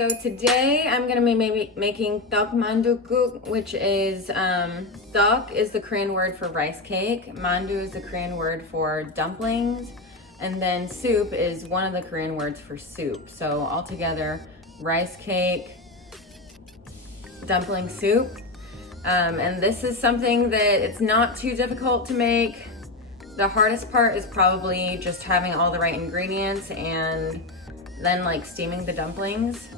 So today I'm gonna be making Ddukmanduguk, which is duk is the Korean word for rice cake, mandu is the Korean word for dumplings, and then soup is one of the Korean words for soup. So altogether, rice cake, dumpling soup. And this is something that it's not too difficult to make. The hardest part is probably just having all the right ingredients and then like steaming the dumplings.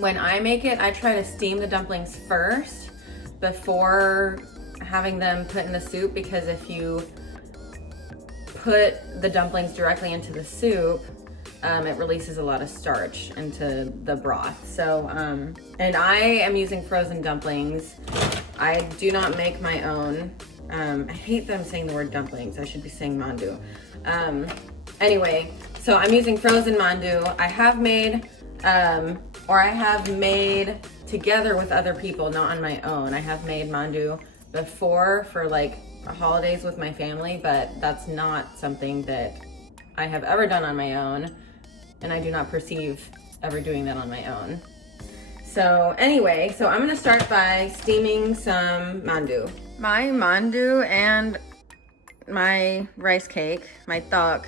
When I make it, I try to steam the dumplings first before having them put in the soup, because if you put the dumplings directly into the soup, it releases a lot of starch into the broth. So, and I am using frozen dumplings. I do not make my own. I hate that I'm saying the word dumplings. I should be saying mandu. Anyway, so I'm using frozen mandu. I have made, or I have made together with other people, not on my own. I have made mandu before for like holidays with my family, but that's not something that I have ever done on my own, and I do not perceive ever doing that on my own. So anyway, so I'm gonna start by steaming some mandu. My mandu and my rice cake, my duk,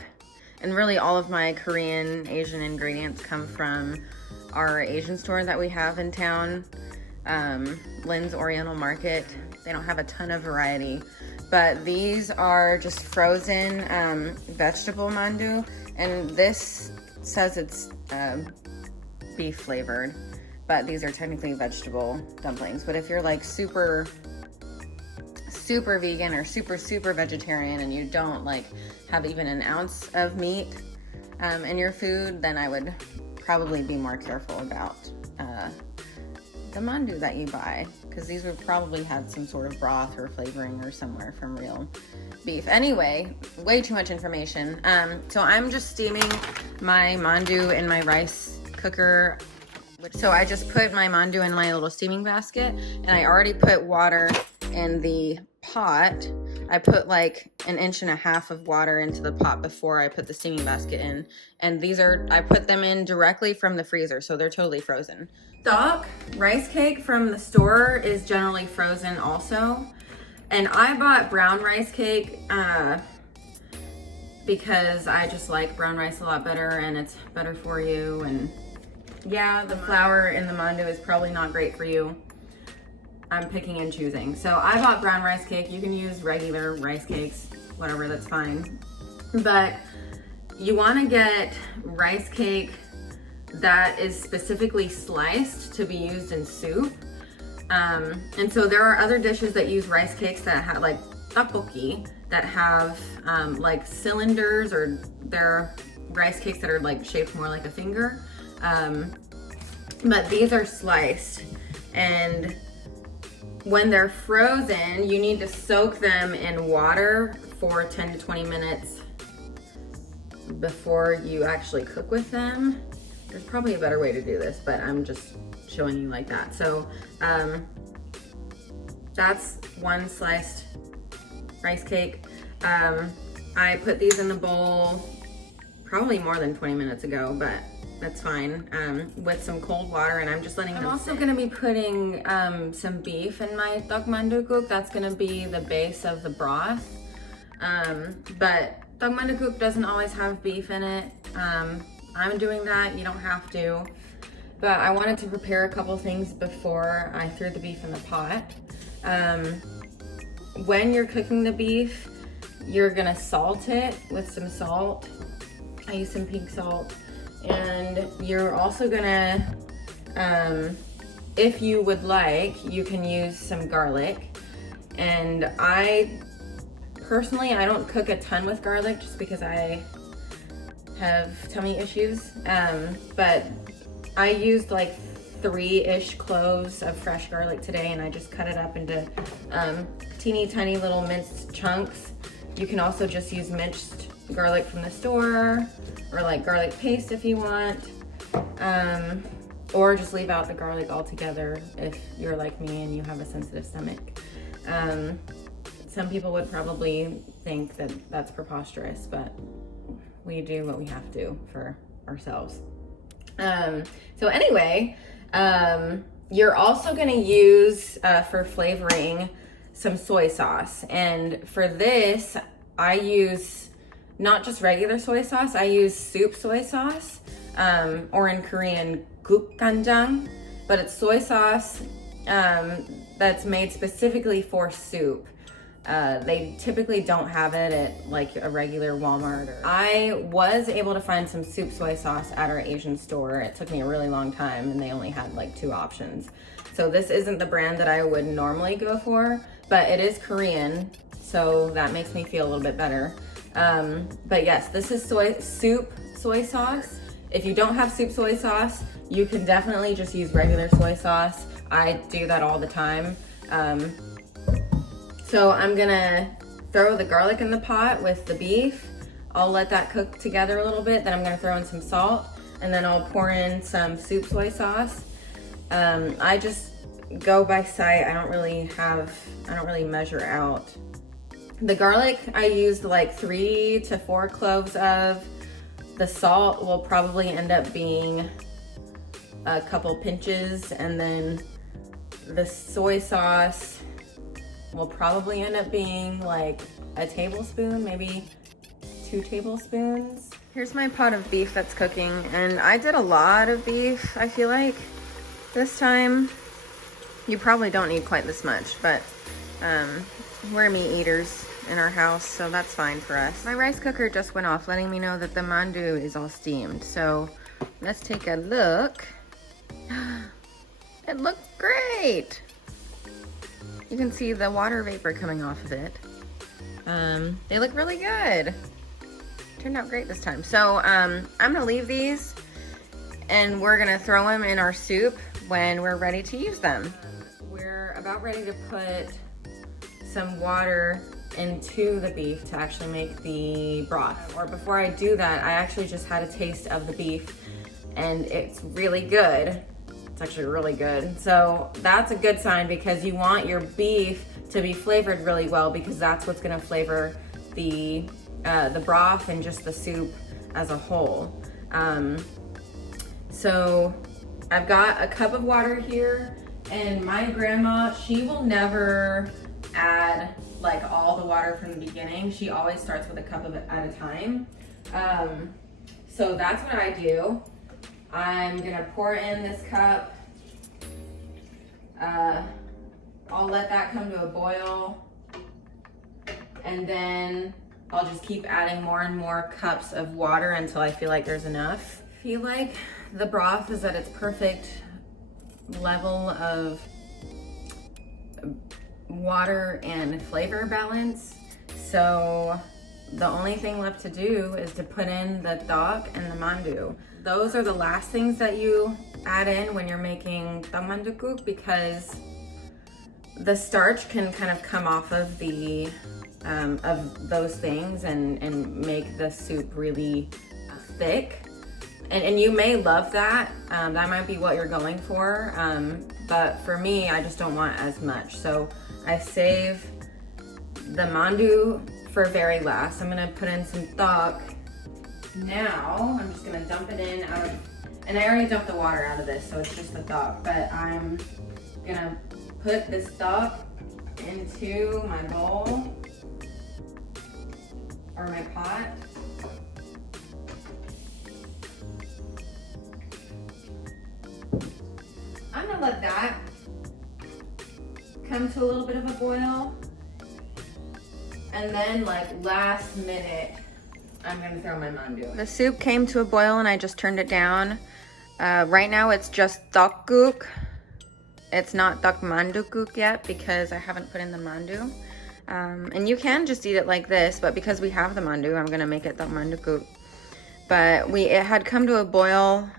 and really all of my Korean Asian ingredients come from our Asian store that we have in town, Lynn's Oriental Market. They don't have a ton of variety, but these are just frozen vegetable mandu, and this says it's beef flavored, but these are technically vegetable dumplings. But if you're like super vegan or super vegetarian and you don't like have even an ounce of meat in your food, then I would probably be more careful about the mandu that you buy, because these would probably have some sort of broth or flavoring or somewhere from real beef. Anyway, way too much information. So I'm just steaming my mandu in my rice cooker. So I just put my mandu in my little steaming basket, and I already put water in the pot. I put like 1.5 inches of water into the pot before I put the steaming basket in. And these are, I put them in directly from the freezer, so they're totally frozen. Duk rice cake from the store is generally frozen also. And I bought brown rice cake because I just like brown rice a lot better, and it's better for you. And yeah, the flour in the mandu is probably not great for you. I'm picking and choosing. So I bought brown rice cake. You can use regular rice cakes, whatever, that's fine. But you wanna get rice cake that is specifically sliced to be used in soup. And so there are other dishes that use rice cakes that have like tteokbokki, that have like cylinders, or they're rice cakes that are like shaped more like a finger. But these are sliced, and when they're frozen, you need to soak them in water for 10 to 20 minutes before you actually cook with them. There's probably a better way to do this, but I'm just showing you like that. So that's one sliced rice cake. I put these in the bowl probably more than 20 minutes ago, but that's fine, with some cold water, and I'm just letting them sit. I'm also gonna be putting some beef in my Ddukmanduguk. That's gonna be the base of the broth. But Ddukmanduguk doesn't always have beef in it. I'm doing that, you don't have to. But I wanted to prepare a couple things before I threw the beef in the pot. When you're cooking the beef, you're gonna salt it with some salt. I use some pink salt. And you're also gonna, if you would like, you can use some garlic. And I personally, I don't cook a ton with garlic just because I have tummy issues. But I used like 3-ish cloves of fresh garlic today, and I just cut it up into teeny tiny little minced chunks. You can also just use minced garlic from the store, or like garlic paste if you want, or just leave out the garlic altogether if you're like me and you have a sensitive stomach. Some people would probably think that that's preposterous, but we do what we have to for ourselves. So anyway, you're also gonna use, for flavoring, some soy sauce. And for this, I use not just regular soy sauce, I use soup soy sauce, or in Korean, gukkanjang, but it's soy sauce that's made specifically for soup. They typically don't have it at like a regular Walmart. I was able to find some soup soy sauce at our Asian store. It took me a really long time and they only had like 2 options. So this isn't the brand that I would normally go for, but it is Korean, so that makes me feel a little bit better. But yes, this is soup soy sauce. If you don't have soup soy sauce, you can definitely just use regular soy sauce. I do that all the time. So I'm gonna throw the garlic in the pot with the beef. I'll let that cook together a little bit. Then I'm gonna throw in some salt, and then I'll pour in some soup soy sauce. I just go by sight. I don't really measure out. The garlic, I used like 3 to 4 cloves of. The salt will probably end up being a couple pinches, and then the soy sauce will probably end up being like a tablespoon, maybe 2 tablespoons. Here's my pot of beef that's cooking, and I did a lot of beef, I feel like, this time. You probably don't need quite this much, but we're meat eaters in our house, so that's fine for us. My rice cooker just went off, letting me know that the mandu is all steamed. So let's take a look. It looks great. You can see the water vapor coming off of it. They look really good. Turned out great this time. So I'm gonna leave these and we're gonna throw them in our soup when we're ready to use them. We're about ready to put some water into the beef to actually make the broth. Or before I do that, I actually just had a taste of the beef and it's really good. It's actually really good. So that's a good sign, because you want your beef to be flavored really well, because that's what's gonna flavor the broth and just the soup as a whole. So I've got a cup of water here, and my grandma, she will never add like all the water from the beginning. She always starts with a cup of it at a time. So that's what I do. I'm gonna pour in this cup. I'll let that come to a boil, and then I'll just keep adding more and more cups of water until I feel like there's enough. I feel like the broth is at its perfect level of water and flavor balance. So the only thing left to do is to put in the dduk and the mandu. Those are the last things that you add in when you're making Ddukmanduguk, because the starch can kind of come off of the of those things and make the soup really thick. And you may love that. That might be what you're going for. But for me, I just don't want as much. So I save the mandu for very last. I'm gonna put in some dduk. Now, I'm just gonna dump it in out of, and I already dumped the water out of this, so it's just the dduk, but I'm gonna put this dduk into my bowl, or my pot. I'm gonna let that come to a little bit of a boil, and then like last minute, I'm gonna throw my mandu. The soup came to a boil and I just turned it down. Right now it's just ddukguk. It's not Ddukmanduguk yet because I haven't put in the mandu. And you can just eat it like this, but because we have the mandu, I'm gonna make it Ddukmanduguk. But it had come to a boil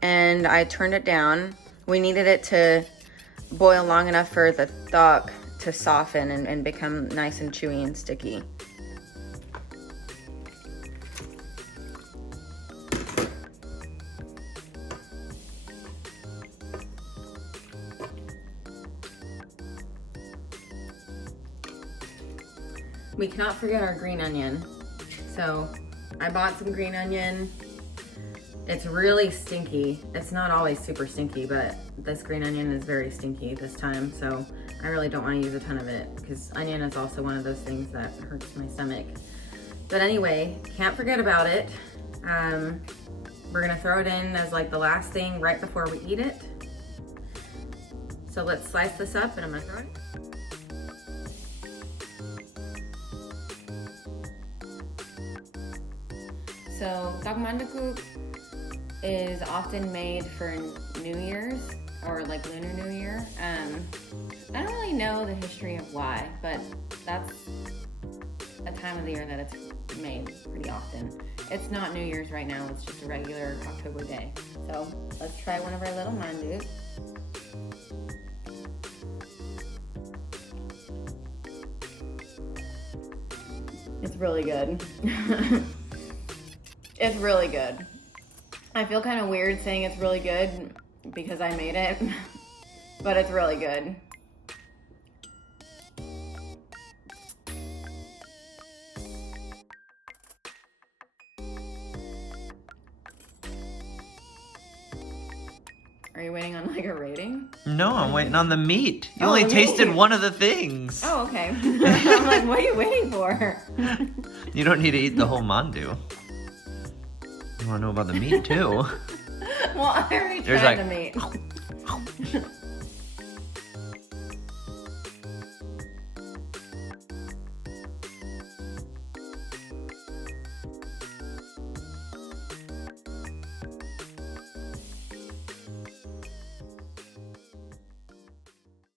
and I turned it down. We needed it to boil long enough for the dduk to soften and become nice and chewy and sticky. We cannot forget our green onion. So I bought some green onion. It's really stinky. It's not always super stinky, but this green onion is very stinky this time, so I really don't want to use a ton of it because onion is also one of those things that hurts my stomach. But anyway, can't forget about it. We're gonna throw it in as like the last thing right before we eat it. So let's slice this up and I'm gonna throw it. So Ddukmanduguk is often made for New Year's or like Lunar New Year. I don't really know the history of why, but that's a time of the year that it's made pretty often. It's not New Year's right now, it's just a regular October day. So let's try one of our little mandu. It's really good. It's really good. I feel kind of weird saying it's really good because I made it, but it's really good. Are you waiting on like a rating? No, I'm waiting on the meat. You Oh, only the tasted meat. one of the things. Oh, okay. I'm like, what are you waiting for? You don't need to eat the whole mandu. You want to know about the meat too? Well, I already There's tried like- the meat.